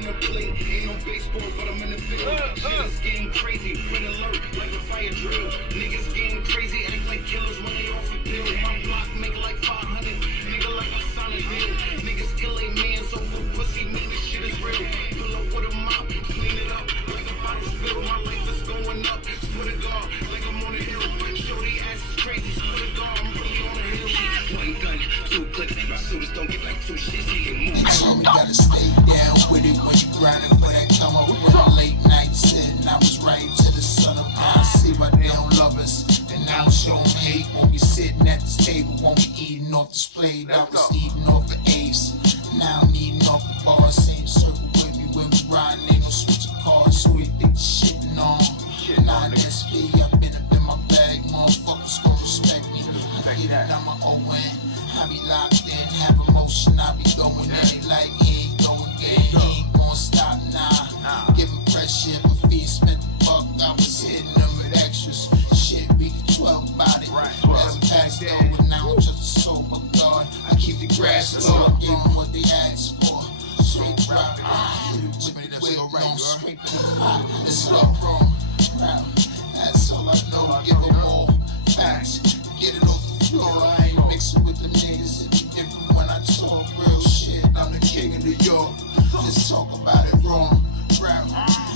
on the plate. Ain't no baseball, but I'm in the field. Shit is getting crazy. Red alert, like a fire drill. Niggas getting crazy, act like killers when they off a pill. My block make like 500, nigga like a solid deal. Niggas kill a man, so for pussy, man, this shit is real. Pull up with a mop, clean it up, like a bottle spill. My life is going up, swear to God, like I'm on a hill. Shorty ass is crazy, swear to God, I'm really on a hill. One gun, 2 clicks, my shooters don't give like 2 shits, he can move. You gotta stay down with it when you grinding for that come up with a late night sitting. I was right to the sun up. I see my damn lovers, and now I'm showing hate. Won't be sitting at this table, won't be eating off this plate. I was eating off the ace, now I'm eating off the bar. Same circle with me when we riding, ain't no switching cars. So we think the shitting on. Nah, that's me, I've been up in my bag. Motherfuckers gon' respect me. I get it, I'm a ON. I be locked in, have emotion, I be going in it like he ain't going good. He ain't gon' stop, nah. Give him pressure, if a fee spent the buck, I was hitting them with extras. Shit, we can 12 about it. That's a fact though, and now I'm just a sober God. I keep the grass low, give them what they ask for. Straight drop, hit it with it, we go right, straight to the pot. It's all wrong, that's all I know, give them all facts. Get it off the floor, I ain't mixing with the niggas. It be different when I talk real shit. I'm the king of New York. Let's talk about it wrong.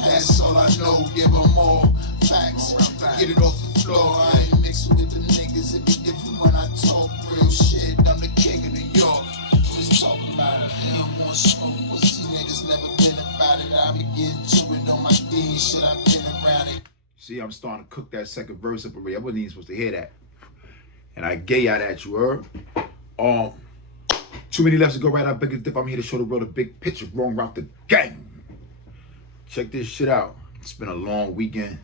That's all I know. Give them all facts. Get it off the floor, I ain't mixing with the niggas. It be different when I talk real shit. I'm the king of New York. Let's talk about it. I don't want smoke. Pussy niggas never been about it. I be getting to it on my thing. Shit, I've been around it. See, I'm starting to cook that second verse up already. I wasn't even supposed to hear that. And I gay out at you, heard? Too many lefts to go right. I beg a diff. I'm here to show the world a big picture. Wrong route, the gang. Check this shit out. It's been a long weekend.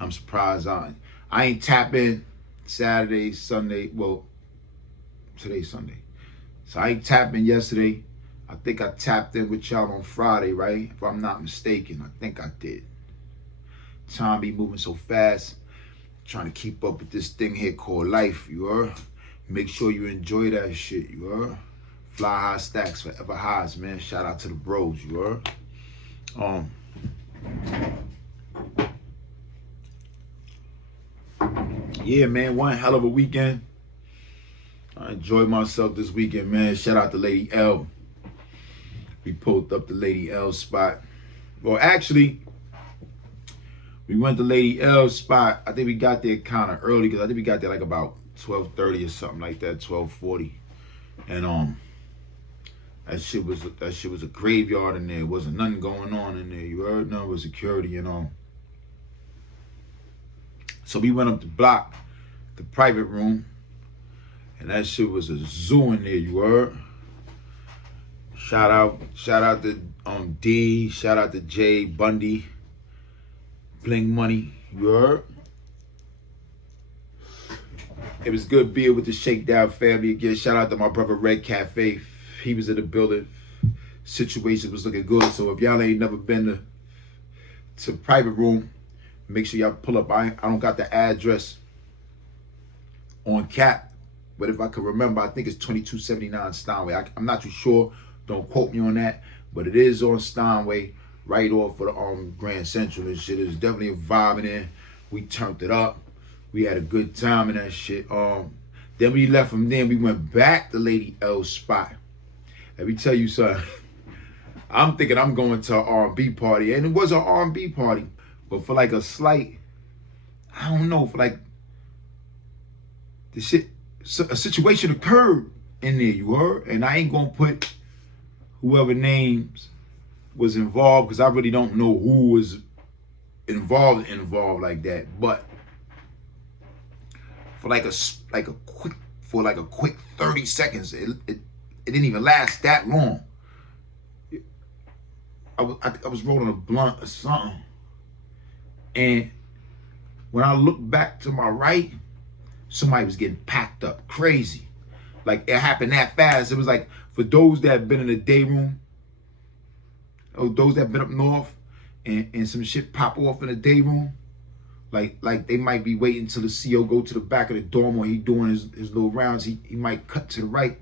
I'm surprised I ain't tapping Saturday, Sunday. Well, today's Sunday. So I ain't tapping yesterday. I think I tapped in with y'all on Friday, right? If I'm not mistaken, I think I did. Time be moving so fast. Trying to keep up with this thing here called life, you heard? Make sure you enjoy that shit, you heard? Fly high stacks, forever highs, man. Shout out to the bros, you heard? Yeah, man, one hell of a weekend. I enjoyed myself this weekend, man. Shout out to Lady L. We pulled up the Lady L spot. Well, actually, we went to Lady L's spot. I think we got there kind of early because I think we got there like about 12:30 or something like that, 12:40. And that shit was a graveyard in there. It wasn't nothing going on in there. You heard? None with security and So we went up the block, the private room, and that shit was a zoo in there. You heard? Shout out to D. Shout out to Jay Bundy. Bling Money, you heard? It was good being with the Shakedown family again. Shout out to my brother Red Cafe. He was in the building. Situation was looking good. So if y'all ain't never been to private room, make sure y'all pull up. I don't got the address on cap, but if I can remember, I think it's 2279 Steinway. I'm not too sure. Don't quote me on that, but it is on Steinway. Right off of the Grand Central and shit. It was definitely a vibe in there. We turned it up. We had a good time in that shit. Then we left from there. We went back to Lady L's spot. Let me tell you something. I'm thinking I'm going to an R&B party, and it was an R&B party, but for like a slight, I don't know, for like the shit, a situation occurred in there. You heard, and I ain't gonna put whoever names was involved because I really don't know who was involved like that. But for like a quick 30 seconds, it didn't even last that long. I was rolling a blunt or something, and when I looked back to my right, somebody was getting packed up crazy. Like it happened that fast. It was like for those that have been in the day room, or those that have been up north and some shit pop off in the day room, like they might be waiting till the CO go to the back of the dorm or he doing his little rounds, he might cut to the right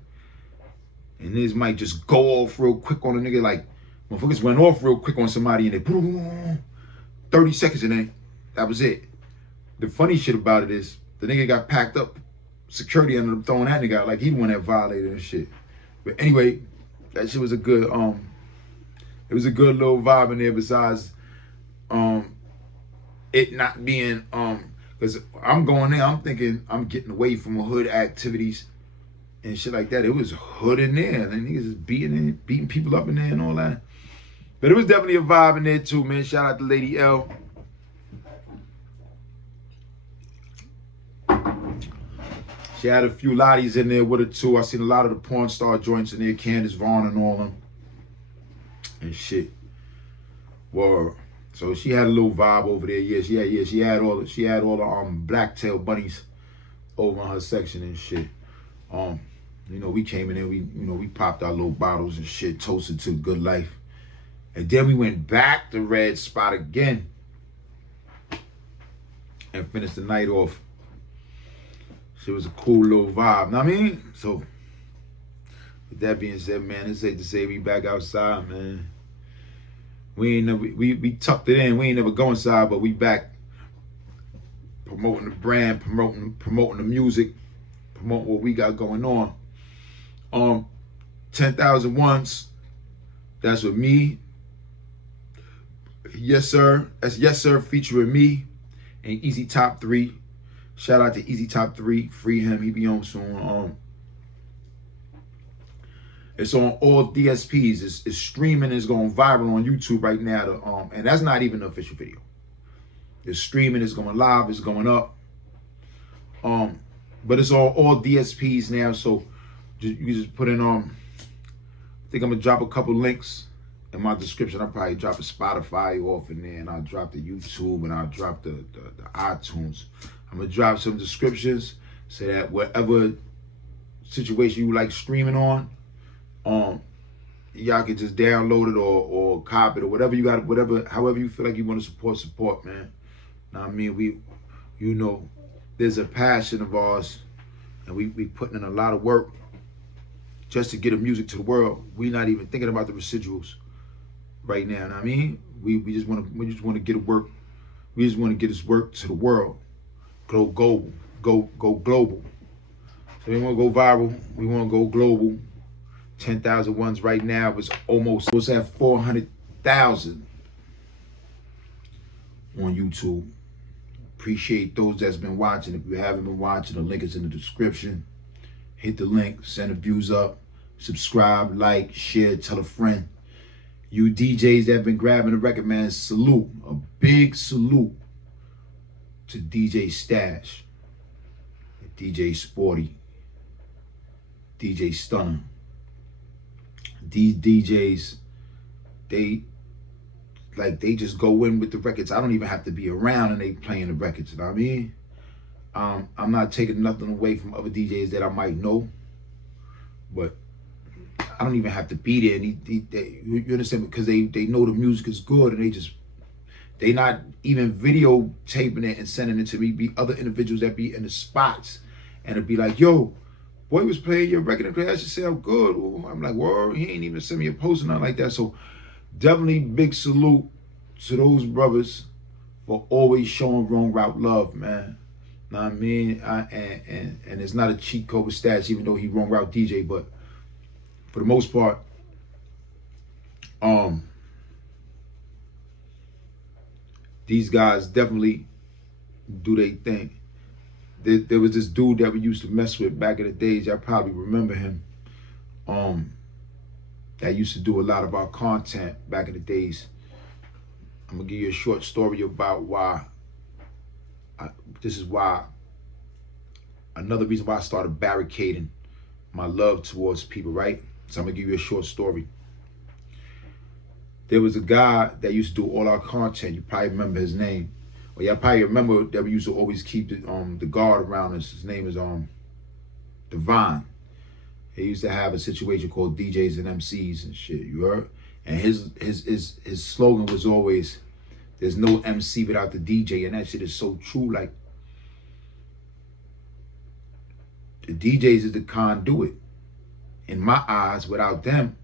and this might just go off real quick on a nigga, like Motherfuckers went off real quick on somebody and they boom, 30 seconds and then that was it. The funny shit about it is the nigga got packed up. Security ended up throwing that nigga out like he the one that violated and shit. But anyway, that shit was a good it was a good little vibe in there besides it not being because I'm going there, I'm thinking I'm getting away from hood activities and shit like that. It was hood in there. And niggas is beating people up in there and all that. But it was definitely a vibe in there too, man. Shout out to Lady L. She had a few lotties in there with her too. I seen a lot of the porn star joints in there, Candace Vaughn and all them. And shit. Well, so she had a little vibe over there. Yeah, she had all the black-tail bunnies over in her section and shit. You know, we came in there, we popped our little bottles and shit, toasted to good life. And then we went back to Red Spot again and finished the night off. It was a cool little vibe. Know what I mean? So, with that being said, man, it's safe to say we back outside, man. We tucked it in. We ain't never go inside, but we back promoting the brand, promoting the music, promoting what we got going on. 10,000 Ones. That's with me. Yes, sir. That's Yes, Sir featuring me and Easy Top 3. Shout out to Easy Top 3. Free him. He be on soon. It's on all DSPs. It's streaming. It's going viral on YouTube right now. And that's not even the official video. It's streaming. It's going live. It's going up. But it's on all DSPs now. So you just put in I think I'm gonna drop a couple links in my description. I'll probably drop a Spotify off in there, and I'll drop the YouTube, and I'll drop the iTunes. I'm gonna drop some descriptions so that whatever situation you like streaming on, y'all can just download it or copy it or whatever you got, however you feel like you want to support, man. Now I mean, there's a passion of ours, and we putting in a lot of work just to get the music to the world. We not even thinking about the residuals right now. Know what I mean, we just want to get it work. We just want to get this work to the world. Go global. So we want to go viral. We want to go global. 10,000 Ones right now is almost at 400,000 on YouTube. Appreciate those that's been watching. If you haven't been watching, the link is in the description. Hit the link, send the views up, subscribe, like, share, tell a friend. You DJs that have been grabbing the record, man, salute. A big salute to DJ Stash, DJ Sporty, DJ Stunner. These DJs, they just go in with the records. I don't even have to be around and they playing the records, you know what I mean? I'm not taking nothing away from other DJs that I might know, but I don't even have to be there. You understand? Because they know the music is good, and they not even videotaping it and sending it to me. Be other individuals that be in the spots and it'd be like, yo, boy was playing your record and that should sound good. Ooh, I'm like, well, he ain't even send me a post or nothing like that. So definitely big salute to those brothers for always showing WrongRoute love, man. Know what I mean? And it's not a cheat code with Stats, even though he WrongRoute DJ, but for the most part, these guys definitely do their thing. There was this dude that we used to mess with back in the days. Y'all probably remember him. That used to do a lot of our content back in the days. I'm gonna give you a short story about why. This is why. Another reason why I started barricading my love towards people, right? So I'm gonna give you a short story. There was a guy that used to do all our content. You probably remember his name. Well, y'all probably remember that we used to always keep the guard around us. His name is Divine. He used to have a situation called DJs and MCs and shit. You heard? And his slogan was always, "There's no MC without the DJ," and that shit is so true. Like, the DJs is the conduit. In my eyes, without them,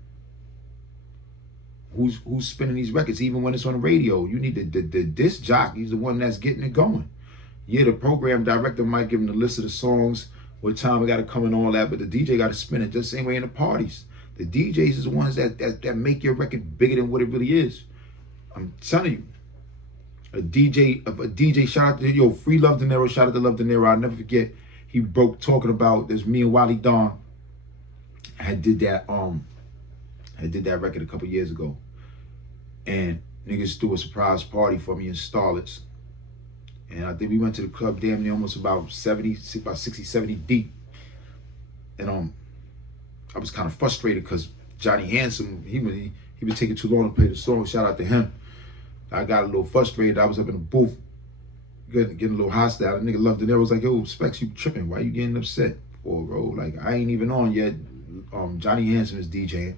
who's spinning these records, even when it's on the radio. You need the disc jockey's the one that's getting it going. Yeah, the program director might give them the list of the songs, what time we got to come and all that, but the DJ got to spin it just the same way in the parties. The DJs is the ones that make your record bigger than what it really is. I'm telling you. A DJ, shout out to, free Love De Niro, shout out to Love De Niro. I'll never forget, he broke talking about, there's me and Wally Dawn had did that record a couple years ago. And niggas threw a surprise party for me in Starlets. And I think we went to the club damn near almost about 60, 70 deep. And I was kind of frustrated because Johnny Handsome, he was taking too long to play the song. Shout out to him. I got a little frustrated. I was up in the booth getting a little hostile. The nigga Love De Niro was like, yo, Specs, you tripping. Why you getting upset for, bro? Like, I ain't even on yet. Johnny Handsome is DJing.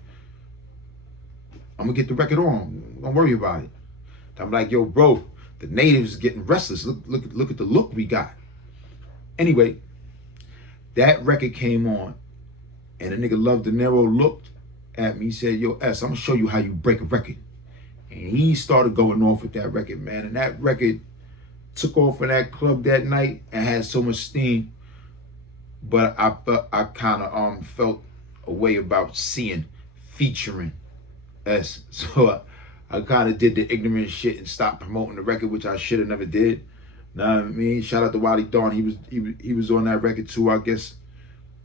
I'm gonna get the record on. Don't worry about it. I'm like, yo, bro, the natives is getting restless. Look at the look we got. Anyway, that record came on, and the nigga Love De Niro looked at me. He said, yo, S, I'm gonna show you how you break a record. And he started going off with that record, man. And that record took off in that club that night and had so much steam. But I kind of felt a way about featuring S. So I kind of did the ignorant shit and stopped promoting the record, which I should have never did. Know what I mean? Shout out to Wally Dawn. He was on that record too, I guess.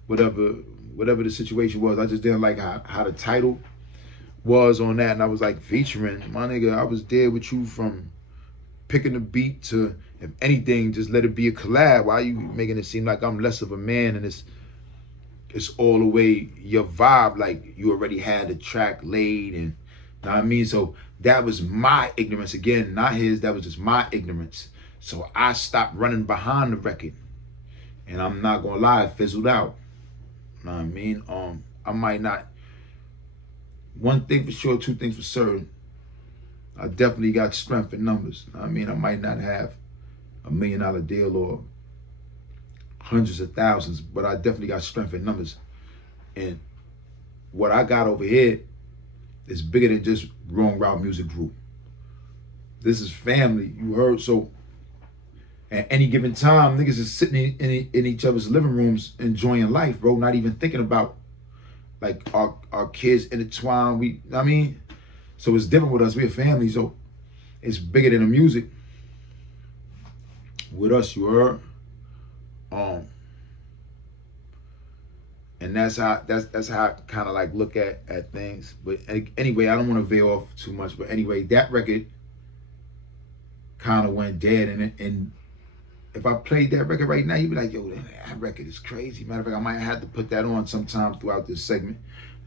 Whatever the situation was, I just didn't like how the title was on that, and I was like, featuring, my nigga, I was there with you from picking the beat to, if anything, just let it be a collab. Why are you making it seem like I'm less of a man and it's all the way your vibe, like you already had the track laid, and know what I mean? So that was my ignorance again, not his. That was just my ignorance. So I stopped running behind the record, and I'm not gonna lie, it fizzled out. Know what I mean? I might not. One thing for sure, two things for certain. I definitely got strength in numbers. I mean, I might not have $1 million deal or hundreds of thousands, but I definitely got strength in numbers. And what I got over here is bigger than just WrongRoute Music Group. This is family, you heard? So at any given time, niggas is sitting in each other's living rooms enjoying life, bro, not even thinking about like our kids intertwined. So it's different with us. We're a family, so it's bigger than the music. With us, you heard. And that's how I kind of like look at things. But anyway, I don't want to veer off too much. But anyway, that record kind of went dead, and if I played that record right now, you'd be like, yo, that record is crazy. Matter of fact, I might have to put that on sometime throughout this segment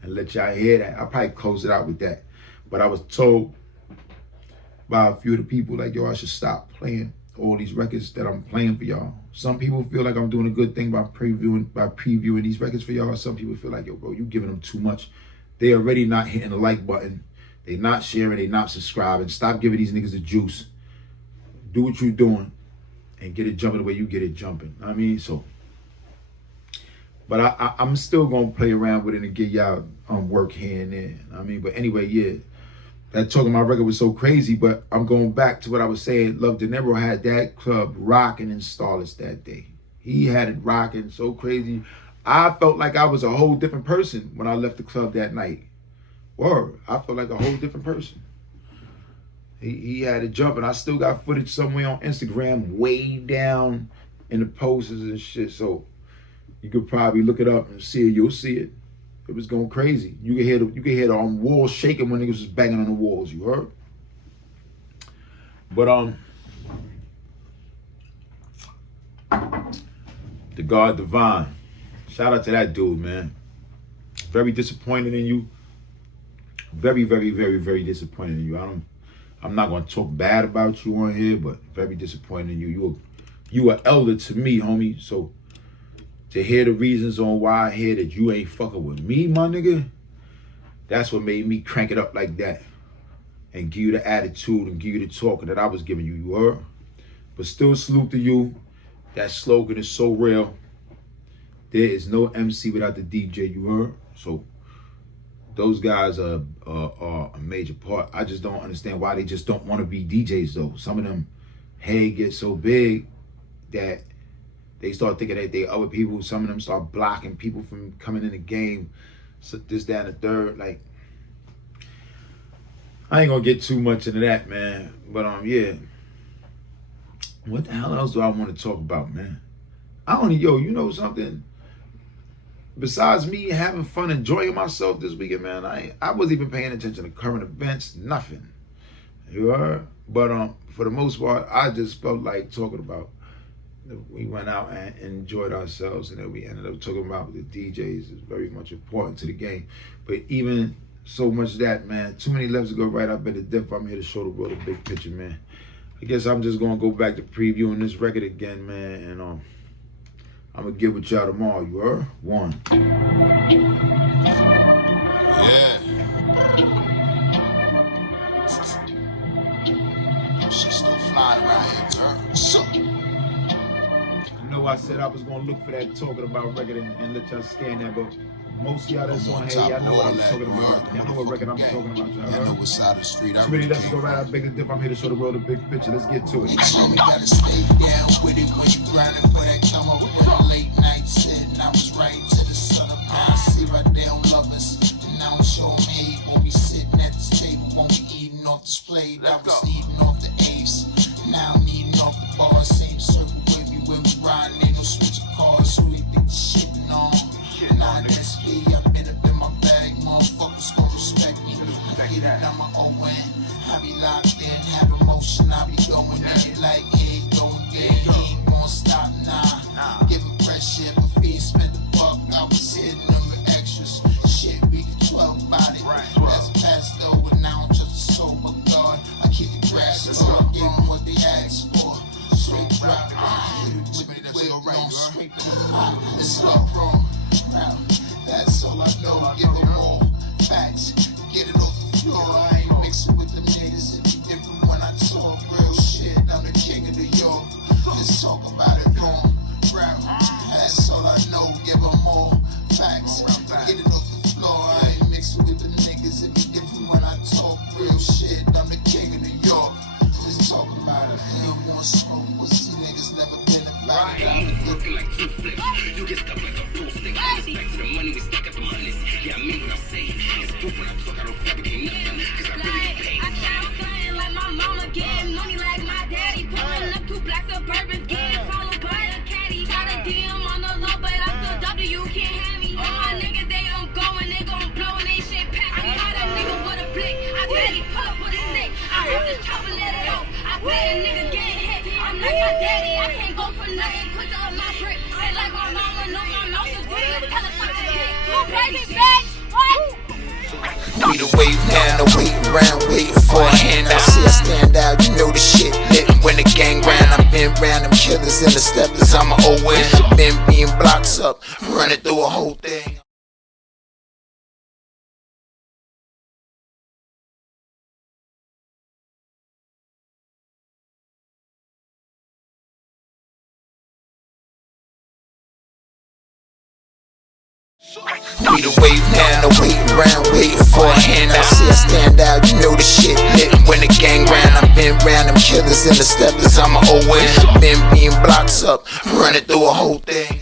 and let y'all hear that. I'll probably close it out with that. But I was told by a few of the people, like, yo, I should stop playing all these records that I'm playing for y'all. Some people feel like I'm doing a good thing by previewing these records for y'all. Some people feel like, yo, bro, you giving them too much. They already not hitting the like button. They not sharing, they not subscribing. Stop giving these niggas the juice. Do what you doing and get it jumping the way you get it jumping. I mean, so. But I'm still gonna play around with it and get y'all work here and there. I mean, but anyway, yeah. That talking about record was so crazy, but I'm going back to what I was saying. Love De Niro had that club rocking in Starlets that day. He had it rocking so crazy. I felt like I was a whole different person when I left the club that night. Word, I felt like a whole different person. He had it jumping. I still got footage somewhere on Instagram, way down in the posters and shit. So you could probably look it up and see it. You'll see it. It was going crazy. You could hear the walls shaking when niggas was banging on the walls. You heard? But the God Divine. Shout out to that dude, man. Very disappointed in you. Very, very, very, very disappointed in you. I'm not gonna talk bad about you on here, but very disappointed in you. You are elder to me, homie. So to hear the reasons on why I hear that you ain't fucking with me, my nigga, that's what made me crank it up like that and give you the attitude and give you the talking that I was giving you, you heard? But still salute to you. That slogan is so real. There is no MC without the DJ, you heard? So those guys are a major part. I just don't understand why they just don't want to be DJs though. Some of them head get so big that they start thinking that they other people. Some of them start blocking people from coming in the game. So this, that, and the third. Like, I ain't gonna get too much into that, man. But yeah. What the hell else do I want to talk about, man? You know something? Besides me having fun, enjoying myself this weekend, man, I wasn't even paying attention to current events, nothing. You heard? But for the most part, I just felt like talking about. We went out and enjoyed ourselves, and then we ended up talking about the DJs is very much important to the game. But even so much that, man, too many levels to go right. I've been to depth. I'm here to show the world the big picture, man. I guess I'm just gonna go back to previewing this record again, man, and I'm gonna get with y'all tomorrow. You heard? One. Yeah. She's still flying around here, girl. So. I know I said I was gonna look for that talking about record and let y'all scan that, but most of y'all that's on here, y'all know what I'm talking about. Y'all know what record I'm talking about, y'all know what side of the street I'm too many left to go right. I beg a dip. I'm here to show the world the big picture. Let's get to it. You gotta stay down with it when you grinding for that come up with the late night sitting. I was right to the sun up. I see right they don't love us. And I don't show them hate. Won't be sitting at this table. Won't be eating off this plate. I was eating off the apes. Now I'm eating off the bar. Same circle with me when we riding. Ain't no switching cars. Who they think the shitting on? Nah, that's me. I've been up in my bag. Motherfuckers gon' respect me. I get it on my own way. I be locked in, have emotion. I be going at it like, yeah, go again. He ain't gon' stop, nah. Give him pressure, but if he spent the buck, I was hitting them with extras. Shit, we could 12 about it. That's past though, and now I'm just a soul, my God. I keep the grass up, give them what they asked for. Straight drop, I hit it with the whip, don't scrape it. It's all wrong. That's all I know, give them all facts. Get it off the floor, I ain't mixing with the niggas. It be different when I talk real shit. I'm the king of New York. Let's talk about it wrong. That's all I know, give them all facts. Get it off the floor, I ain't mixing with the niggas. It be different when I talk real shit. I'm the king of New York. Let's talk about it. You don't want smoke, pussy niggas never been about it. I'm working like two flips. You get stuff like a bull stick. Back to the money, we stack up the hundreds. Yeah, I mean what I say. It's proof when I talk, I don't fabricate nothing. Cause I really get paid. I sound something like my mama, getting money like my daddy. Pulling up 2 black Suburbans, getting followed by a caddy. Got a DM on the low, but I'm still W, can't have me. All my niggas, they on going, they gon' blow and they shit pack. I got a nigga with a blick, I bet he pull up with a stick. I heard this chopper let it off, I bet a nigga getting hit. I'm like my daddy, I can't go for nothing, quick on my brick. They like my mama, know my mouth is good, tell us what to dick. Two private bags, what? We the wave now, the wait around, waiting for a handout. See I stand out, you know the shit lit when the gang round. I've been round them killers and the steppers. I'm always been being blocks up, running through a whole thing. We the wave now, the wait around, waiting for a handout. See I stand out, you know the shit lit when the gang round. I've been round them killers and the steppers. I'm always been being blocks up, running through a whole thing.